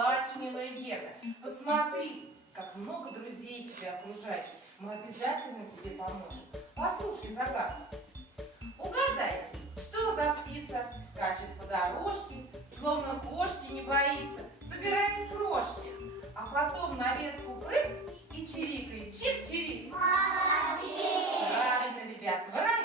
плачь, милая Гена. Посмотри, как много друзей тебя окружает. Мы обязательно тебе поможем. Послушай загадку. Угадайте, что за птица скачет по дорожке, словно кошки не боится, собирает крошки, а потом на ветку прыг и чирикает. Чик-чирик. Воробей! Правильно, ребят, воробей.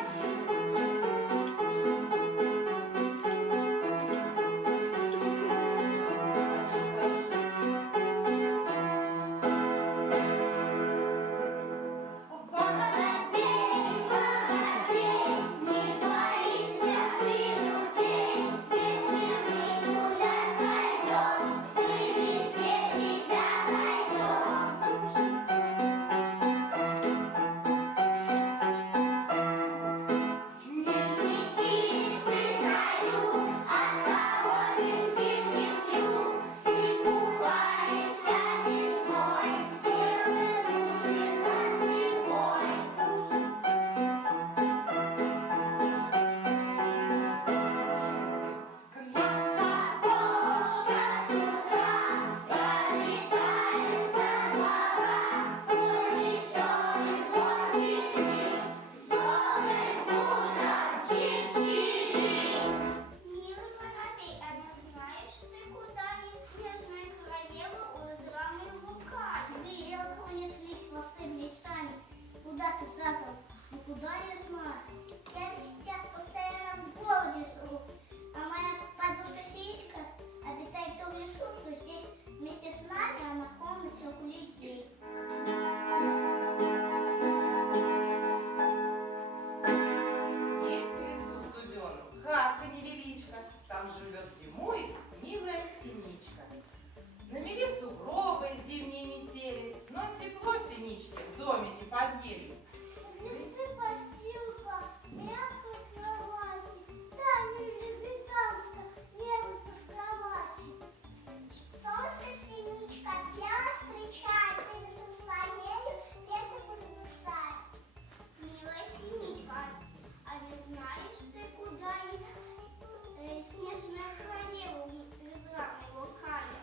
Куда-то за город, но куда не знаю. Я сейчас постоянно в голоде живу, а моя подружка Синичка обитает в том лесу, то здесь вместе с нами она комнате у людей. Есть в лесу студеном хатка невеличка, там живет зимой милая Синичка. На мели сугробы, зимние метели, но тепло Синичке в домике под елью. Листы постилка, мягкой кровати, там не лебеданка, место в кровати. Солнце Синичка, я встречаю, ты с своею ветер поднесай. Милая Синичка, а не знаешь ты, куда снежная королева везла моего края?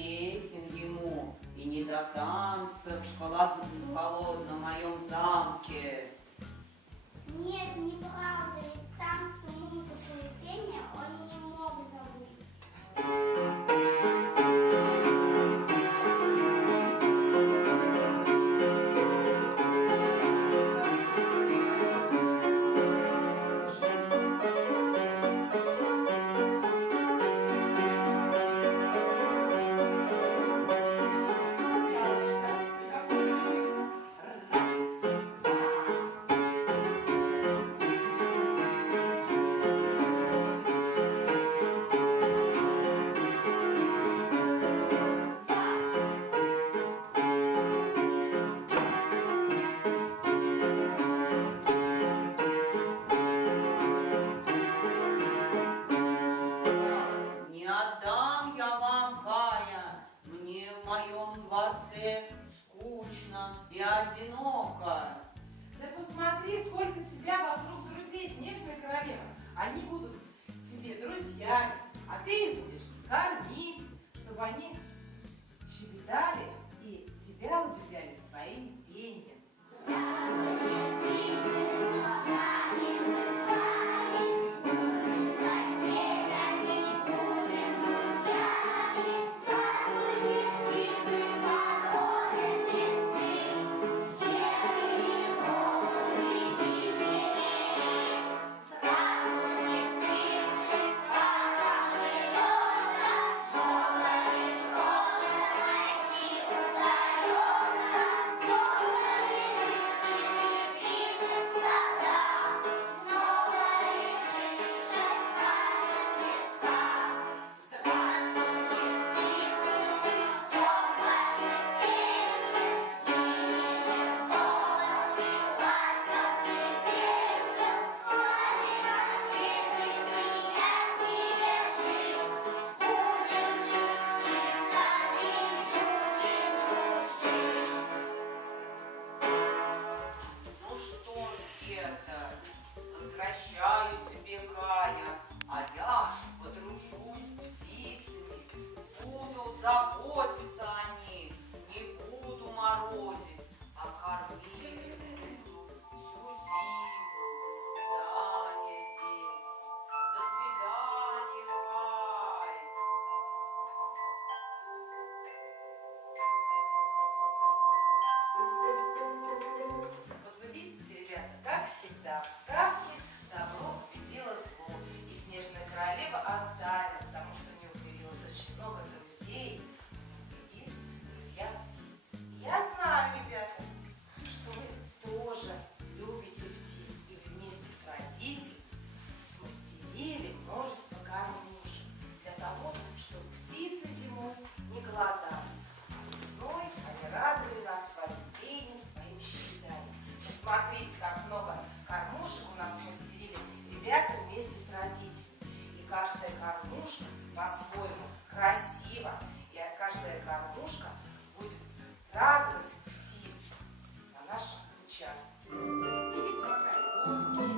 песен ему и не до танцев в холодном моем замке. Нет, неправда. Ведь танцы, музыку и пение он не мог забыть. Не отдам я вам, Кая, мне в моем дворце скучно и одиноко. Да посмотри, сколько тебя вокруг друзей, Снежная королева. Они будут тебе друзьями, а ты их будешь кормить, чтобы они щебетали и тебя удивляли своим пением. Ну что ж это, возвращаю тебе, Кая, а я подружусь с птицами, буду заботиться о них, не буду морозить, а кормить буду всю зиму. До свидания, дети. До свидания, Кай. Вот вы видите, ребята, как всегда в сказке добро победило зло. И Снежная королева оттаяла, потому что у нее появилось очень много друзей. И есть друзья птиц. И я знаю, ребята, что вы тоже любите птиц. И вместе с родителями смастерили множество кормушек для того, чтобы птицы зимой не голодали. Весной они радуют нас своим пением, своим щебетанием. Посмотрите, как много кормушек у нас смастерили ребята вместе с родителями. И каждая кормушка по-своему красива. И каждая кормушка будет радовать птиц на нашем участке. Иди помогай.